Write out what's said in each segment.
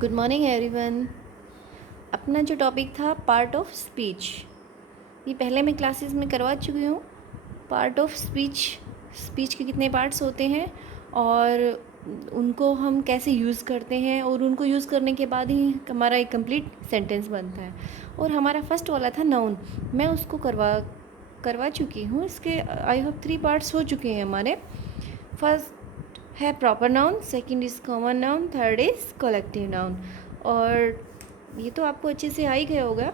Good morning everyone. अपना जो topic था पार्ट ऑफ स्पीच, ये पहले मैं क्लासेस में करवा चुकी हूँ। पार्ट ऑफ स्पीच, स्पीच के कितने पार्ट्स होते हैं और उनको हम कैसे यूज़ करते हैं और उनको यूज़ करने के बाद ही हमारा एक कंप्लीट सेंटेंस बनता है। और हमारा फर्स्ट वाला था नाउन, मैं उसको करवा चुकी हूँ। इसके आई होप 3 पार्ट्स हो चुके हैं हमारे। फर्स्ट है proper noun, second is common noun, third is collective noun. और ये तो आपको अच्छे से आ ही गया होगा।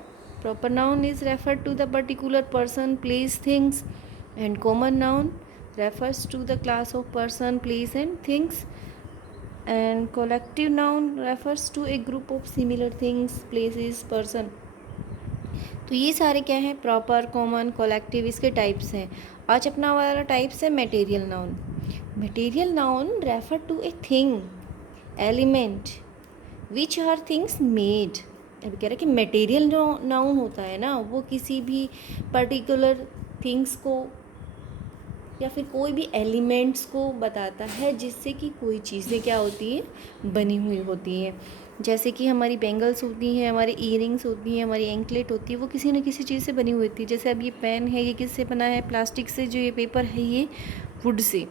Proper noun is refer to the particular person, place, things, and common noun refers to the class of person, place and things, and collective noun refers to a group of similar things, places, person। तो ये सारे क्या हैं? Proper, common, collective, इसके types हैं। आज अपना वाला टाइप्स है material noun. Material noun refer to a thing, element which are things made. अभी कह रहे कि मटेरियल जो नाउन होता है ना, वो किसी भी पर्टिकुलर थिंग्स को या फिर कोई भी एलिमेंट्स को बताता है जिससे कि कोई चीज़ें क्या होती हैं, बनी हुई होती हैं। जैसे कि हमारी बैंगल्स होती हैं, हमारी ईयरिंग्स होती हैं, हमारी एंकलेट होती है, वो किसी न किसी चीज़ से बनी हुई होती है। जैसे अब ये पेन है, ये किससे बना है? प्लास्टिक से। जो ये पेपर है, ये वुड से।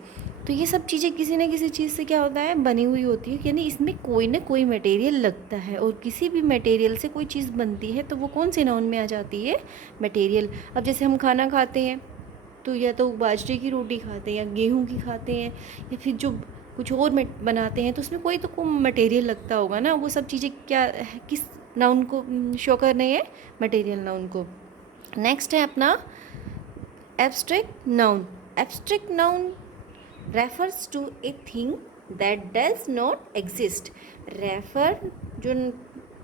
तो ये सब चीज़ें किसी न किसी चीज़ से क्या होता है, बनी हुई होती है। यानी इसमें कोई ना कोई मटेरियल लगता है, और किसी भी मटेरियल से कोई चीज़ बनती है तो वो कौन से नाउन में आ जाती है? मटेरियल। अब जैसे हम खाना खाते हैं तो या तो बाजरे की रोटी खाते हैं या गेहूं की खाते हैं, या फिर जो कुछ और बनाते हैं तो उसमें कोई तो कोई मटेरियल लगता होगा ना। वो सब चीज़ें क्या है, किस नाउन को शो कर रहे हैं? मटेरियल नाउन को। नेक्स्ट है अपना abstract noun. Abstract noun refers to a thing that does not exist. Refer जो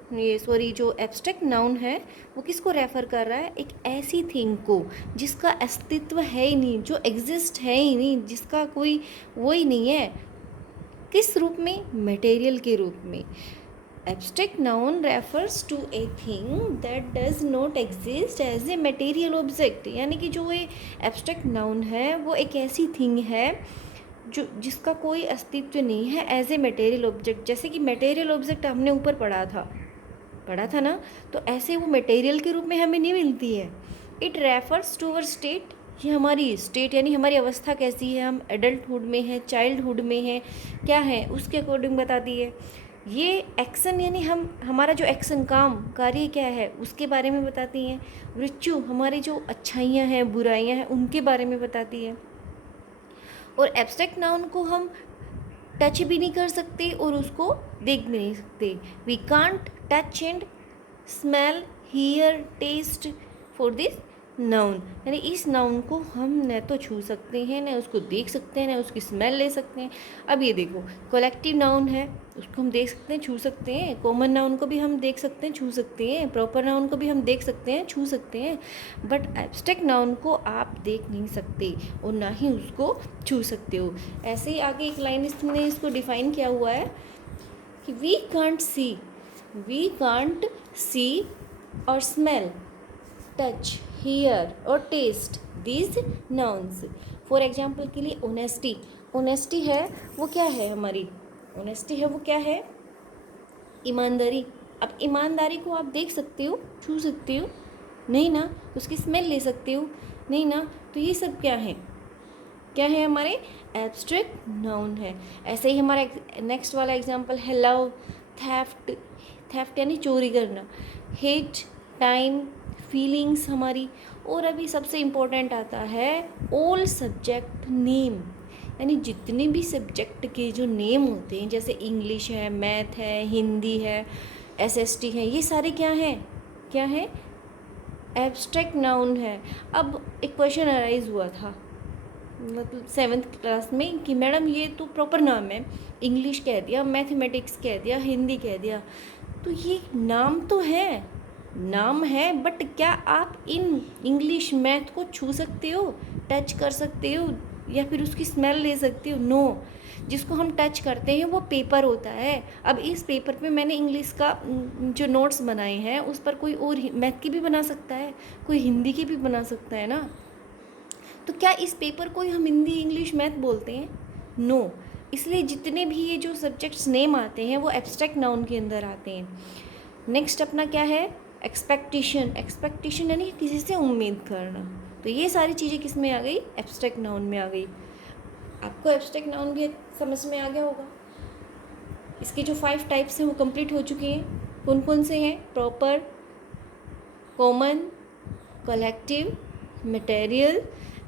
जो एब्स्ट्रैक्ट नाउन है वो किसको रेफ़र कर रहा है? एक ऐसी थिंग को जिसका अस्तित्व है ही नहीं, जो एग्जिस्ट है ही नहीं, जिसका कोई वो ही नहीं है। किस रूप में? मटेरियल के रूप में। Abstract noun refers to a thing that does not exist as a material object. यानी कि जो ये एब्स्ट्रैक्ट नाउन है वो एक ऐसी थिंग है जो जिसका कोई अस्तित्व नहीं है एज ए मटेरियल ऑब्जेक्ट। जैसे कि मटेरियल ऑब्जेक्ट हमने ऊपर पढ़ा था ना, तो ऐसे वो मटेरियल के रूप में हमें नहीं मिलती है। It refers to our state. ये हमारी स्टेट यानी हमारी अवस्था कैसी है, हम एडल्टहुड में है, चाइल्डहुड में है, क्या है, उसके अकॉर्डिंग बताती है। ये एक्शन यानी हमारा जो एक्शन, काम, कार्य क्या है, उसके बारे में बताती हैं। मृत्यु हमारी जो अच्छाइयाँ हैं, बुराइयाँ हैं, उनके बारे में बताती है। और एब्स्ट्रैक्ट नाउन को हम टच भी नहीं कर सकते और उसको देख भी नहीं सकते। We can't touch and smell, hear, taste for this noun. यानी इस नाउन को हम न तो छू सकते हैं, न उसको देख सकते हैं, न उसकी स्मेल ले सकते हैं। अब ये देखो, कलेक्टिव नाउन है, उसको हम देख सकते हैं, छू सकते हैं। कॉमन नाउन को भी हम देख सकते हैं, छू सकते हैं। प्रॉपर नाउन को भी हम देख सकते हैं, छू सकते हैं। बट एब्स्ट्रैक्ट नाउन को आप देख नहीं सकते और ना ही उसको छू सकते हो। ऐसे ही आगे एक लाइन इसने इसको डिफाइन किया हुआ है कि वी कांट सी और स्मेल, टच, हियर और taste these nouns. For example के लिए ऑनेस्टी। ऑनेस्टी है वो क्या है हमारी? ऑनेस्टी है वो क्या है? ईमानदारी। अब ईमानदारी को आप देख सकते हो, छू सकते हो? नहीं ना। उसकी स्मेल ले सकते हो? नहीं ना। तो ये सब क्या है? क्या है? हमारे एब्स्ट्रैक्ट नाउन है। ऐसे ही हमारा नेक्स्ट वाला एग्जांपल है लव, थेफ्ट। थेफ्ट यानी चोरी करना। हेट, टाइम, फीलिंग्स हमारी। और अभी सबसे इम्पोर्टेंट आता है ऑल सब्जेक्ट नेम। यानी जितने भी सब्जेक्ट के जो नेम होते हैं, जैसे इंग्लिश है, मैथ है, हिंदी है, एसएसटी है, ये सारे क्या हैं? क्या है? एब्स्ट्रैक्ट नाउन है। अब एक क्वेश्चन अराइज हुआ था मतलब 7th क्लास में कि मैडम ये तो प्रॉपर नाम है, इंग्लिश कह दिया, मैथमेटिक्स कह दिया, हिंदी कह दिया, तो ये नाम तो है, नाम है, बट क्या आप इन इंग्लिश मैथ को छू सकते हो, टच कर सकते हो, या फिर उसकी स्मेल ले सकते हो? नो। जिसको हम टच करते हैं वो पेपर होता है। अब इस पेपर पे मैंने इंग्लिश का जो नोट्स बनाए हैं उस पर कोई और मैथ की भी बना सकता है, कोई हिंदी की भी बना सकता है ना। तो क्या इस पेपर को ही हम हिंदी, इंग्लिश, मैथ बोलते हैं? नो। इसलिए जितने भी ये जो सब्जेक्ट्स नेम आते हैं वो एब्स्ट्रैक्ट नाउन के अंदर आते हैं। नेक्स्ट अपना क्या है, एक्सपेक्टेशन। एक्सपेक्टेशन यानी किसी से उम्मीद करना। तो ये सारी चीज़ें किस में आ गई, एब्स्ट्रैक्ट नाउन में आ गई। आपको एब्स्ट्रैक्ट नाउन भी समझ में आ गया होगा। इसके जो 5 टाइप्स हैं वो कंप्लीट हो चुके हैं। कौन कौन से हैं, proper, common, collective, material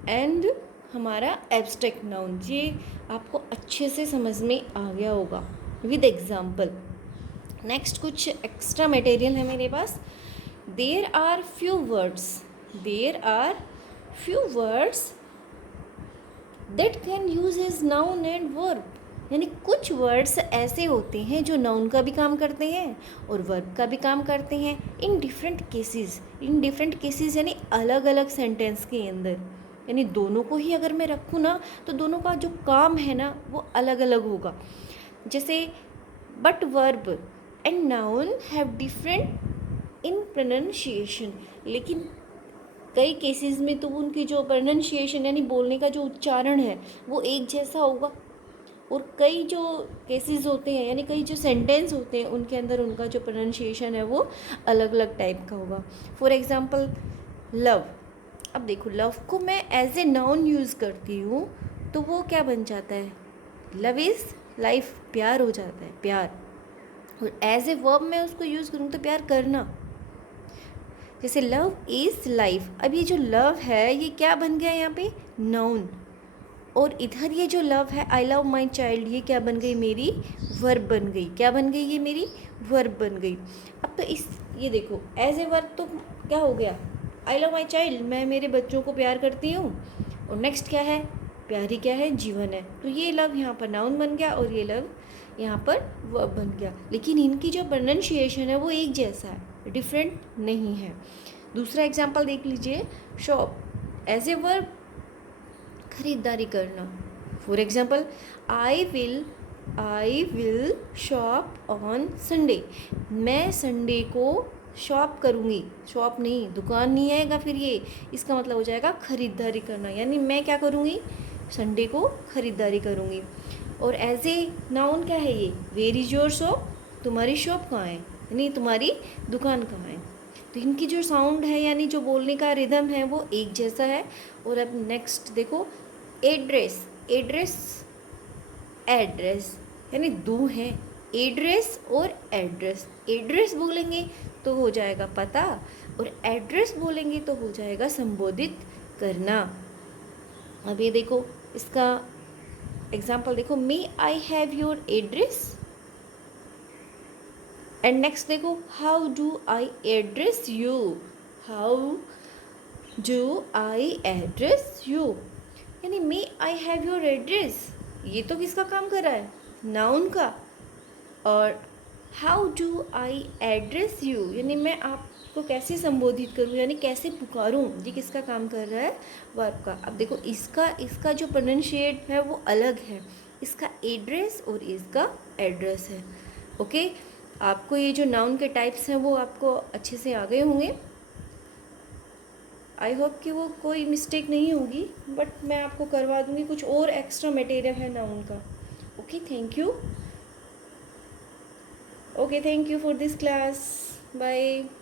and हमारा एब्स्ट्रैक्ट नाउन। ये आपको अच्छे से समझ में आ गया होगा विद एग्जाम्पल। नेक्स्ट कुछ एक्स्ट्रा मटेरियल है मेरे पास। There are few words that can use as noun and verb. यानी कुछ वर्ड्स ऐसे होते हैं जो नाउन का भी काम करते हैं और वर्ब का भी काम करते हैं इन डिफरेंट केसेस यानी अलग अलग सेंटेंस के अंदर। यानी दोनों को ही अगर मैं रखूँ ना तो दोनों का जो काम है ना वो अलग अलग होगा। जैसे but verb and noun have different in pronunciation, लेकिन कई केसेस में तो उनकी जो प्रोनाउंसिएशन यानी बोलने का जो उच्चारण है वो एक जैसा होगा। और कई जो केसेस होते हैं यानी कई जो सेंटेंस होते हैं उनके अंदर उनका जो प्रोनाउंसिएशन है वो अलग अलग टाइप का होगा। For example love. अब देखो लव को मैं एज ए नाउन यूज़ करती हूँ तो वो क्या बन जाता है, लव इज़ लाइफ, प्यार हो जाता है, प्यार। और एज ए वर्ब मैं उसको यूज़ करूँ तो प्यार करना। जैसे लव इज़ लाइफ, अब ये जो लव है ये क्या बन गया यहाँ पे, नाउन। और इधर ये जो लव है, आई लव माई चाइल्ड, ये क्या बन गई, मेरी वर्ब बन गई। क्या बन गई, ये मेरी वर्ब बन गई। अब तो ये देखो एज ए वर्ब तो क्या हो गया, आई लव माई चाइल्ड, मैं मेरे बच्चों को प्यार करती हूँ। और नेक्स्ट क्या है, प्यार ही क्या है, जीवन है। तो ये लव यहाँ पर नाउन बन गया और ये लव यहाँ पर वर्ब बन गया। लेकिन इनकी जो प्रोनाउंसिएशन है वो एक जैसा है, डिफरेंट नहीं है। दूसरा एग्जाम्पल देख लीजिए, शॉप एज ए वर्ब, खरीदारी करना। For example I will shop on Sunday, मैं संडे को शॉप करूँगी, शॉप नहीं, दुकान नहीं आएगा फिर ये, इसका मतलब हो जाएगा खरीदारी करना। यानी मैं क्या करूँगी, संडे को खरीदारी करूँगी। और एज ए नाउन क्या है ये, वेयर इज़ योर शॉप, तुम्हारी शॉप कहाँ है, यानी तुम्हारी दुकान कहाँ है। तो इनकी जो साउंड है यानी जो बोलने का रिदम है वो एक जैसा है। और अब नेक्स्ट देखो एड्रेस यानी दो हैं, एड्रेस और एड्रेस। एड्रेस बोलेंगे तो हो जाएगा पता और एड्रेस बोलेंगे तो हो जाएगा संबोधित करना। अब ये देखो इसका एग्जाम्पल देखो, may I have your address. And next देखो, how do I address you, यानी may I have your address, ये तो किसका काम कर रहा है, नाउन का। और how do I address you, यानी मैं आपको कैसे संबोधित करूँ, यानी कैसे पुकारूँ, ये किसका काम कर रहा है, वर्ब का। अब देखो इसका जो प्रोनाउंशिएट है वो अलग है, इसका एड्रेस और इसका एड्रेस है। ओके, आपको ये जो नाउन के टाइप्स हैं वो आपको अच्छे से आ गए होंगे। आई होप कि वो कोई मिस्टेक नहीं होगी, बट मैं आपको करवा दूँगी, कुछ और एक्स्ट्रा मटेरियल है नाउन का। Okay, thank you. Okay, thank you for this class. Bye.